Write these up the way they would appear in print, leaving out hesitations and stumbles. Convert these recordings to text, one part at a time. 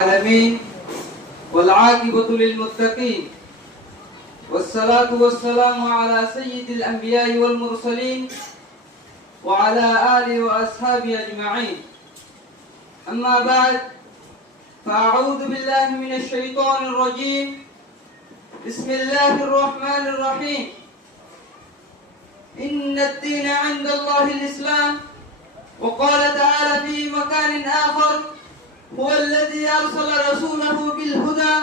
العالمين والعاقبة للمتقين والصلاة والسلام على سيد الأنبياء والمرسلين وعلى آله وأصحابه أجمعين. أما بعد، فأعوذ بالله من الشيطان الرجيم. بسم الله الرحمن الرحيم. إن الدين عند الله الإسلام. وقال تعالى في مكان آخر: هو الذي أرسل رسوله بالهدى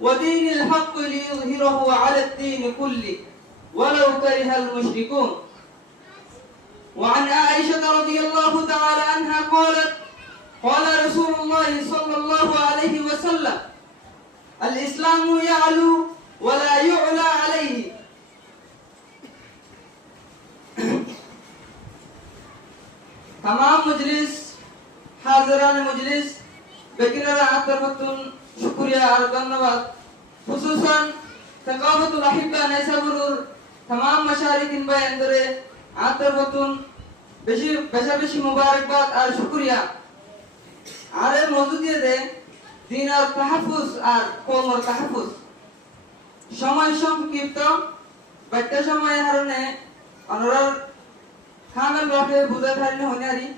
ودين الحق ليظهره على الدين كله ولو كره المشركون. وعن عائشة رضي الله تعالى عنها قالت: قال رسول الله صلى الله عليه وسلم: الإسلام يعلو ولا يعلى عليه. तमाम मजलिस हाजिरान मजलिस बेकिनारा आतरफतुन शुक्रिया और धन्यवाद खुसूसन तकावतुल अहिब्बा नैसाबुरुर तमाम मशारिकिन भाई अंदरे आतरफतुन बेशी मुबारकबाद और शुक्रिया आरे मौजूदिये दे दीन और तहफ्फुज और कौम और तहफ्फुज समय संक्षिप्त बैठे समय हारने अनुराग खाना लौटे बुधा फैलने होने आ रही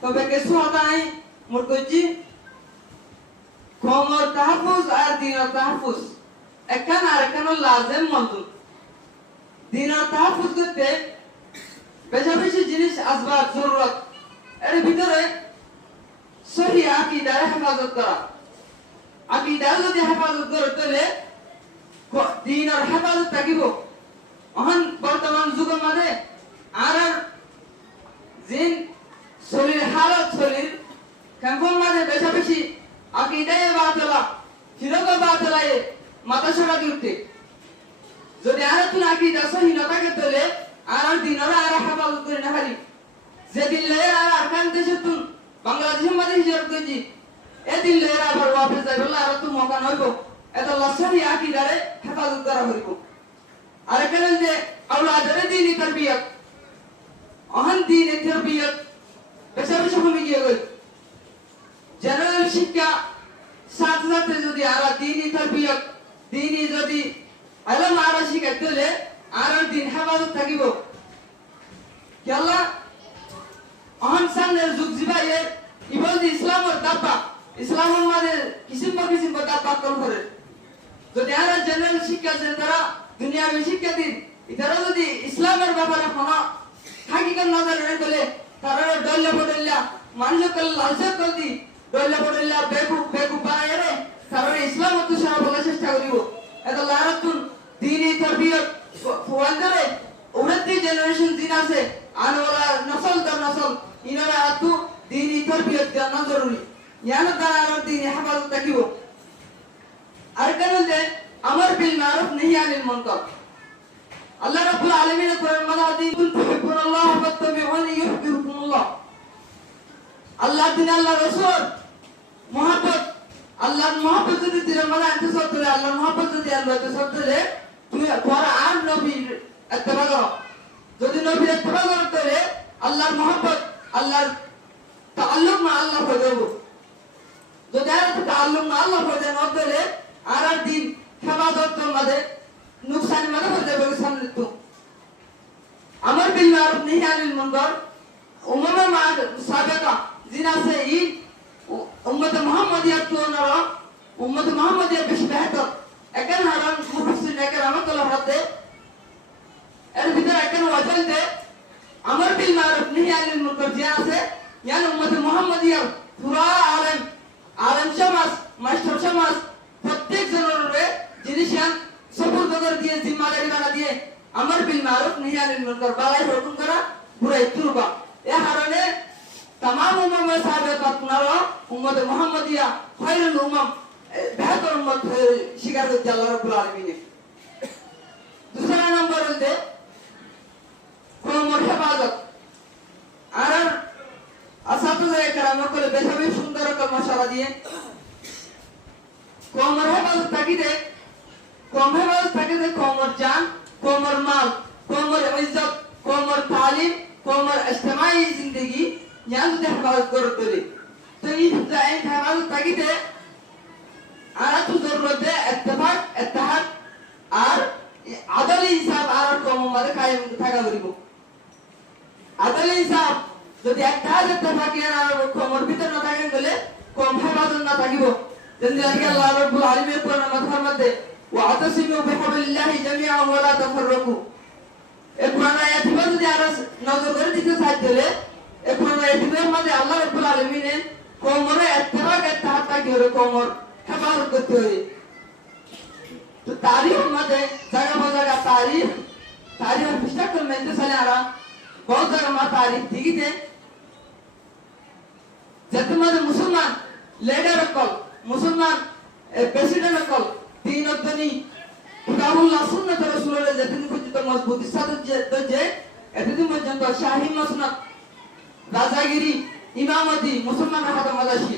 तो वे कैसे होता है मुर्कोजी कौम और तहफ्फुज और दीन और तहफ्फुज एकन और एकन लाज़िम मौजूद दीन और तहफ्फुज करते बेशक जिनिस असबाब ज़रूरत ऐसे भीतरे सही अकीदा हिफाजत करा अकीदा जो दी हिफाजत करते ले दीन और हिफाजत तकीबो अहन वर्तमान जुग में आरर जिन सोलिर हालत सोलिर कंफर्म माने बेशा अकीदा ये बातला हिरोगा बातला ये माता शरा दिउते जो आरर तुन अकीदा सही नता के तले आरर दिनरा आरर हिफाजत करे ना हाली जे दिन ले आरर अरकान देशे तुन बांग्लादेश में हिजरत करेजी ए दिन ले आरर वापस जाए बोला आरर तुम मौका नइबो एतो लसरी अकीदा रे हिफाजत करा हरिको आरे कने जे औलादरे दीनी तरबियत अहन दीन तरबियत बेशा हमें गए जनरल शिक्षा साथ साथ যদি আরা দীনি তরবিয়ত দীনি যদি আলম আরা শিখাইতে হলে আর দিন হেফাজত থাকিব কি আল্লাহ অহন সামনের যুগ জিবাইয়ে ইবল ইসলামের দাবা ইসলামের মানে কিসিম দাবা কল করে যদি আরা জেনারেল শিক্ষা যে তারা দুনিয়াবি শিক্ষা দিন ইতারা যদি ইসলামের ব্যাপারে কোনো হাকিকত নজর রেখে তারা ডল্লা বডল্লা মানুষকে লালসা করে দি ডল্লা বডল্লা বেকু বানায় তারা ইসলাম তো সারা বলার চেষ্টা করিব এটা লারাতুন দ্বীনি তারবিয়ত ফুয়ালদারে উন্নতি জেনারেশন দিন আছে আনওয়ালা নসল দর নসল ইনারা আতু দ্বীনি তারবিয়ত জানা জরুরি ইয়ানা তারা দ্বীনি হেফাজত থাকিব আর কেন যে আমর বিল মারুফ নহি আনিল মুনকার আল্লাহ রাব্বুল আলামিন কোরআন মাদাদি তুহিব্বুনাল্লাহ ফাত্তাবিউনি ইউহিব্বুকুমুল্লাহ আল্লাহ দিন আল্লাহ রাসূল মোহাব্বত আল্লাহর মোহাব্বত যদি দিলে মানে আনতে সত্তরে আল্লাহর মোহাব্বত যদি আল্লাহ তে সত্তরে তুই তোরা আর নবীর ইত্তেবা কর যদি নবীর ইত্তেবা করতে আল্লাহর মোহাব্বত আল্লাহর তাআল্লুক মা আল্লাহ হয়ে যাবে যদি আর তাআল্লুক মা আল্লাহ হয়ে যায় নদলে আর দিন হেফাজত করবে नुकसान मत हो जाए सामने तो अमर बिल मारूफ नहीं अनिल मुनकर उम्मत माद साबिका जिना से ई उम्मत मोहम्मदिया तो नरा उम्मत मोहम्मदिया बेश बेहतर एकन हरान मुफस्सिर एकन रहमतुल्लाह रहते एर भीतर एकन वजल दे अमर बिल मारूफ नहीं अनिल मुनकर जिना से यानी उम्मत मोहम्मदिया पूरा आलम समाज मास्टर समाज प्रत्येक जनों रे जिनिशान सपोर्ट कर दिए जिम्मेदारी बना दिए अमर बिल मारूफ नहीं अनिल मुनकर बालाई हुकुम करा बुराई तुरबा ये हारने तमाम उम्मत में साबित अपनारा उम्मत मोहम्मदिया खैरुल उम्मम बेहतर उम्मत शिकार कर अल्लाह रब्बुल आलमीन ने दूसरा नंबर दे कौम और हिफाजत आरर असातिज़ा कराम को बेहद सुंदर का मशवरा दिए कौम और हिफाजत ताकि दे कौम हिफाजत ताकि दे कौम और जान कौम और माल कौम और इज्जत कौम और तालीम कौम और इज्तिमाई जिंदगी यहाँ तो हिफाजत करते ले तो ये हिफाजत ताकि दे আর তো জরুরত ইত্তেফাক ইত্তেহাদ আর আদল ইনসাফ আর কম মধ্যে কায়েম থাকা করিব আদল ইনসাফ যদি ইত্তেহাদ ইত্তেফাক আর কমর ভিতর না থাকে বলে কম হেফাজত না থাকিব যেন আল্লাহ রাব্বুল আলামিন কোরআন মাথার মধ্যে ওয়াতাসিমু বিহাবিল্লাহি জামিআন ওয়া লা তাফাররাকু এই কোরআন আয়াতটি যদি আর নজর করে দিতে সাহায্য হলে এই কোরআন আয়াতের মধ্যে আল্লাহ রাব্বুল আলামিন কোমরে ইত্তেফাক ইত্তেহাদ থাকি ওরে কোমর হেফাজত করতে হবে তো তারিখ মধ্যে জায়গা জায়গা তারিখ বিস্তার মেনতে চলে আর বহুত জায়গা মা তারিখ ঠিকই যেতে মধ্যে মুসলমান লিডার কল মুসলমান প্রেসিডেন্ট কল তিন অধ্যনি কিতাবুল্লাহ সুন্নাত রাসূলের যেদিন পর্যন্ত মজবুত সাথে যে এতদিন পর্যন্ত শাহী মাসনাদ রাজাগিরি ইমামতি মুসলমানের হাতে মাদাসি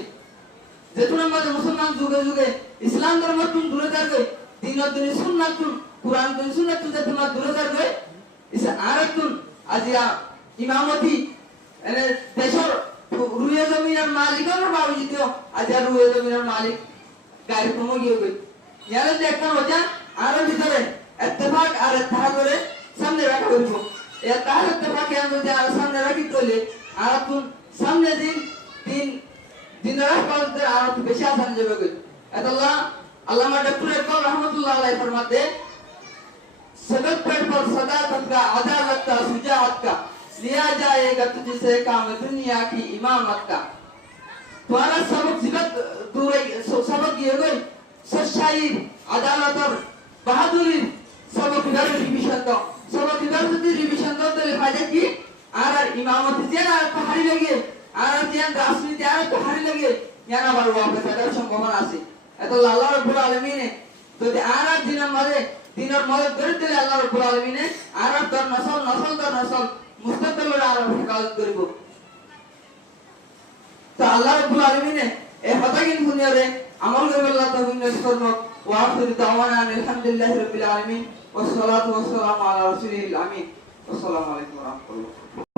যেতুনের মধ্যে মুসলমান যুগে যুগে ইসলাম ধর্ম তুন দূরে থাকবে তিন অধ্যনি সুন্নাত তুন কুরআন তুন সুন্নাত তুন যেতে মধ্যে দূরে থাকবে ইস আরাতুন আজিয়া ইমামতি এনে দেশর রুয়ে জমিনের মালিকের বাবুজিত আজিয়া রুয়ে জমিনের মালিক গায়ের কমে গিয়ে গই ইয়ালে দেখতে মজা আর ভিতরে ইত্তেফাক আর ইত্তেহাদ করে সামনে রাখা হইব এই ইত্তেহাদ ইত্তেফাকে আমরা যদি আর সামনে রাখি তোলে আর তুন সামনে দিন রাখতে আর বেশি আসান যাবে গই আল্লাহ আল্লামা ডক্টর ইকবাল रहमतुल्लाह अलैहि फरमाते सबक पेड़ पर सदाकत का अदालत का सुजात का लिया जाएगा तुझसे काम दुनिया की इमामत का तुम्हारा सबक जिबत दूर सबक ये गई सच्चाई अदालत और बहादुरी सबक इधर रिविजन दो सबक इधर से रिविजन दो तो फायदा की আর ইমামত যেন আর পাহাড়ি লাগে আর যেন রাজনীতি আর পাহাড়ি লাগে জানা বারো আপনার তাদের সম্ভাবনা আছে এত আল্লাহ রাব্বুল আলামিন যদি আর দিনের মধ্যে ধরে দিলে আল্লাহ রাব্বুল আলামিন আর দর নসল মুস্তাকিল আর হেফাজত করিব তো আল্লাহ রাব্বুল আলামিন এই হতাগিন দুনিয়ারে আমল করবে আল্লাহ তাআলা করব ওয়া আখিরু দাওয়ানা আলহামদুলিল্লাহি রাব্বিল আলামিন ওয়াস সালাতু ওয়াস সালামু আলা রাসূলিল আমিন আসসালামু আলাইকুম ওয়া রাহমাতুল্লাহ